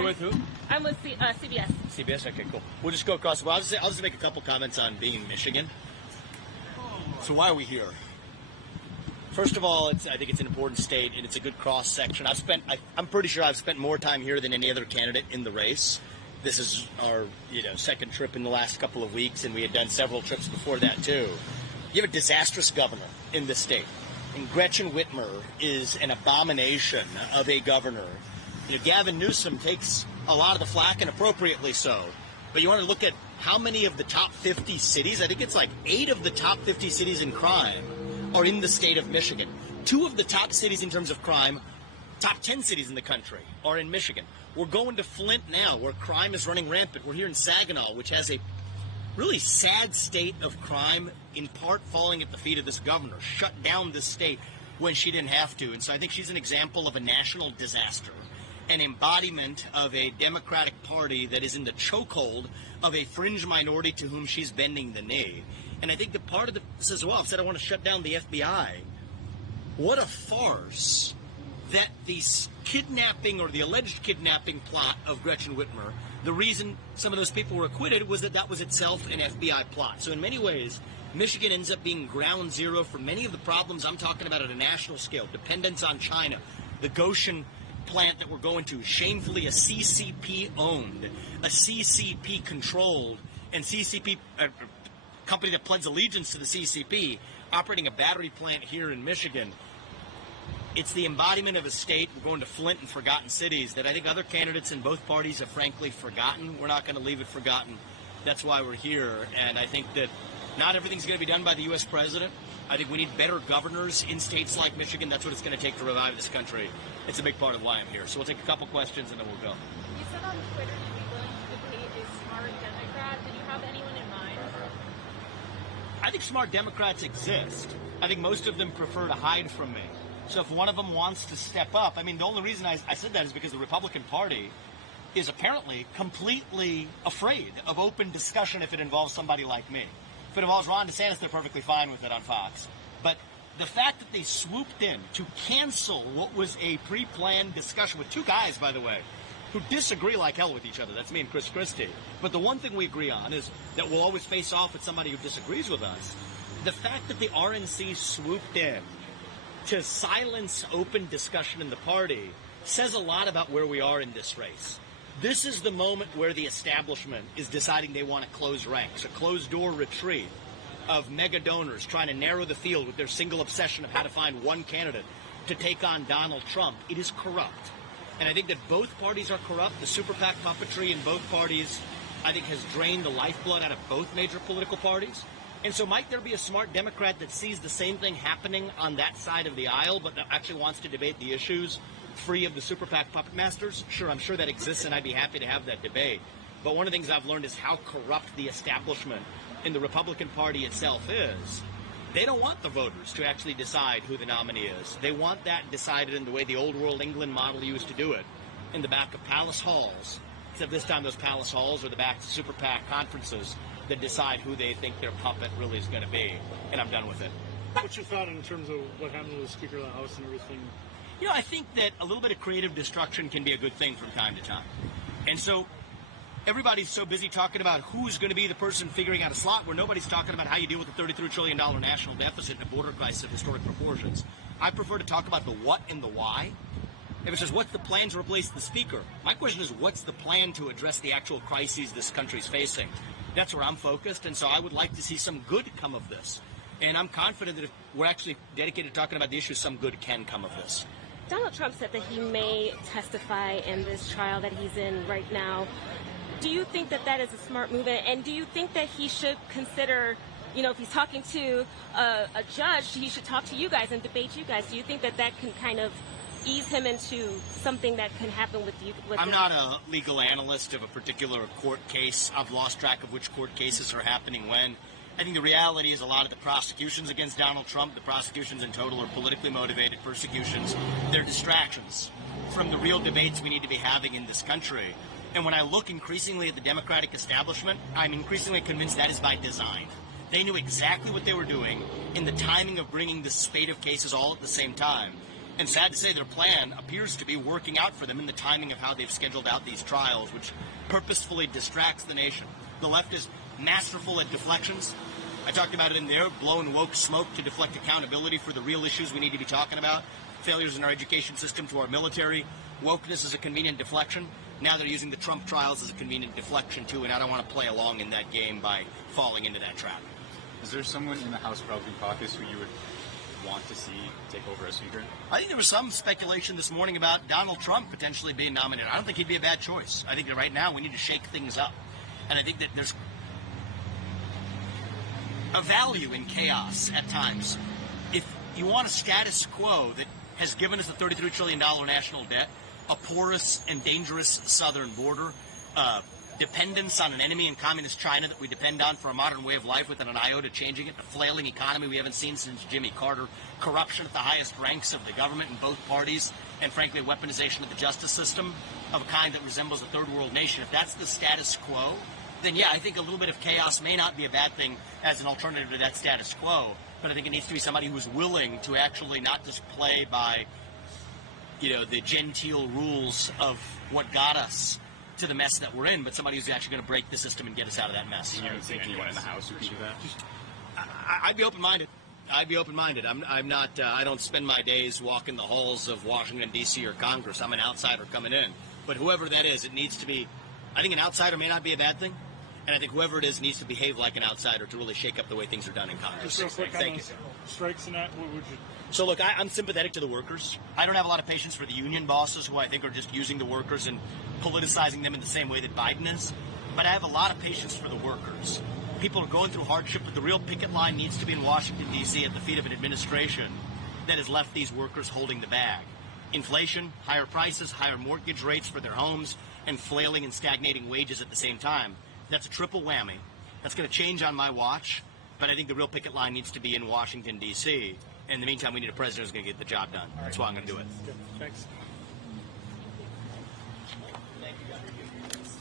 You're with who? I'm with CBS. CBS? Okay, cool. We'll just go across. Well, I'll just make a couple comments on being in Michigan. So why are we here? First of all, I think it's an important state, and it's a good cross-section. I'm pretty sure I've spent more time here than any other candidate in the race. This is our second trip in the last couple of weeks, and we had done several trips before that, too. You have a disastrous governor in this state. And Gretchen Whitmer is an abomination of a governor. Gavin Newsom takes a lot of the flack, and appropriately so. But you want to look at how many of the top 50 cities, I think it's like 8 of the top 50 cities in crime are in the state of Michigan. 2 of the top cities in terms of crime, top 10 cities in the country, are in Michigan. We're going to Flint now, where crime is running rampant. We're here in Saginaw, which has a really sad state of crime, in part falling at the feet of this governor. Shut down this state when she didn't have to. And so I think she's an example of a national disaster, an embodiment of a Democratic Party that is in the chokehold of a fringe minority to whom she's bending the knee. And I think that part of this as well, I've said I want to shut down the FBI. What a farce that the kidnapping or the alleged kidnapping plot of Gretchen Whitmer, the reason some of those people were acquitted was that was itself an FBI plot. So in many ways, Michigan ends up being ground zero for many of the problems I'm talking about at a national scale. Dependence on China, the Goshen plant that we're going to, shamefully a CCP-owned, a CCP-controlled, and CCP company that pledged allegiance to the CCP, operating a battery plant here in Michigan. It's the embodiment of a state. We're going to Flint and forgotten cities that I think other candidates in both parties have frankly forgotten. We're not going to leave it forgotten. That's why we're here. And I think that not everything's going to be done by the U.S. president. I think we need better governors in states like Michigan. That's what it's going to take to revive this country. It's a big part of why I'm here. So we'll take a couple questions and then we'll go. You said on Twitter you'd be willing to debate a smart Democrat. Did you have anyone in mind? I think smart Democrats exist. I think most of them prefer to hide from me. So if one of them wants to step up, I mean, the only reason I said that is because the Republican Party is apparently completely afraid of open discussion if it involves somebody like me. If it involves Ron DeSantis, they're perfectly fine with it on Fox. But the fact that they swooped in to cancel what was a pre-planned discussion with 2 guys, by the way, who disagree like hell with each other. That's me and Chris Christie. But the one thing we agree on is that we'll always face off with somebody who disagrees with us. The fact that the RNC swooped in to silence open discussion in the party says a lot about where we are in this race. This is the moment where the establishment is deciding they want to close ranks, a closed-door retreat of mega donors trying to narrow the field with their single obsession of how to find one candidate to take on Donald Trump. It is corrupt. And I think that both parties are corrupt. The super PAC puppetry in both parties, I think, has drained the lifeblood out of both major political parties. And so might there be a smart Democrat that sees the same thing happening on that side of the aisle, but actually wants to debate the issues free of the super PAC puppet masters? Sure, I'm sure that exists, and I'd be happy to have that debate. But one of the things I've learned is how corrupt the establishment in the Republican Party itself is. They don't want the voters to actually decide who the nominee is. They want that decided in the way the old world England model used to do it, in the back of palace halls. Except this time those palace halls are the back of super PAC conferences that decide who they think their puppet really is going to be. And I'm done with it. What's your thought in terms of what happened to the Speaker of the House and everything? I think that a little bit of creative destruction can be a good thing from time to time. And so everybody's so busy talking about who's going to be the person figuring out a slot where nobody's talking about how you deal with the $33 trillion national deficit and a border crisis of historic proportions. I prefer to talk about the what and the why. If it says, what's the plan to replace the speaker? My question is, what's the plan to address the actual crises this country's facing? That's where I'm focused, and so I would like to see some good come of this. And I'm confident that if we're actually dedicated to talking about the issues, some good can come of this. Donald Trump said that he may testify in this trial that he's in right now. Do you think that that is a smart move? And do you think that he should consider, if he's talking to a judge, he should talk to you guys and debate you guys? Do you think that that can kind of ease him into something that can happen with you? I'm not a legal analyst of a particular court case. I've lost track of which court cases are happening when. I think the reality is a lot of the prosecutions against Donald Trump, the prosecutions in total, are politically motivated persecutions. They're distractions from the real debates we need to be having in this country. And when I look increasingly at the Democratic establishment, I'm increasingly convinced that is by design. They knew exactly what they were doing in the timing of bringing this spate of cases all at the same time. And sad to say, their plan appears to be working out for them in the timing of how they've scheduled out these trials, which purposefully distracts the nation. The left is masterful at deflections. I talked about it in there, blowing woke smoke to deflect accountability for the real issues we need to be talking about. Failures in our education system, to our military. Wokeness is a convenient deflection. Now they're using the Trump trials as a convenient deflection, too, and I don't want to play along in that game by falling into that trap. Is there someone in the House Republican caucus who you would want to see take over as Speaker? I think there was some speculation this morning about Donald Trump potentially being nominated. I don't think he'd be a bad choice. I think that right now we need to shake things up. And I think that there's a value in chaos at times. If you want a status quo that has given us a $33 trillion national debt, a porous and dangerous southern border, dependence on an enemy in communist China that we depend on for a modern way of life without an iota changing it, a flailing economy we haven't seen since Jimmy Carter, corruption at the highest ranks of the government in both parties, and frankly, weaponization of the justice system of a kind that resembles a third world nation. If that's the status quo, then yeah, I think a little bit of chaos may not be a bad thing as an alternative to that status quo, but I think it needs to be somebody who's willing to actually not just play by, the genteel rules of what got us to the mess that we're in, but somebody who's actually going to break the system and get us out of that mess. You don't think anyone in the House who can do that? I'd be open-minded. I'm not. I don't spend my days walking the halls of Washington, D.C. or Congress. I'm an outsider coming in. But whoever that is, it needs to be. I think an outsider may not be a bad thing, and I think whoever it is needs to behave like an outsider to really shake up the way things are done in Congress. Just real quick Thank you. Strikes and that, what would you? So look, I'm sympathetic to the workers. I don't have a lot of patience for the union bosses who I think are just using the workers and politicizing them in the same way that Biden is. But I have a lot of patience for the workers. People are going through hardship, but the real picket line needs to be in Washington, D.C. at the feet of an administration that has left these workers holding the bag. Inflation, higher prices, higher mortgage rates for their homes, and flailing and stagnating wages at the same time. That's a triple whammy. That's going to change on my watch, but I think the real picket line needs to be in Washington, D.C. In the meantime, we need a president who's going to get the job done. That's why I'm going to do it. Good. Thanks. I'll be at the house.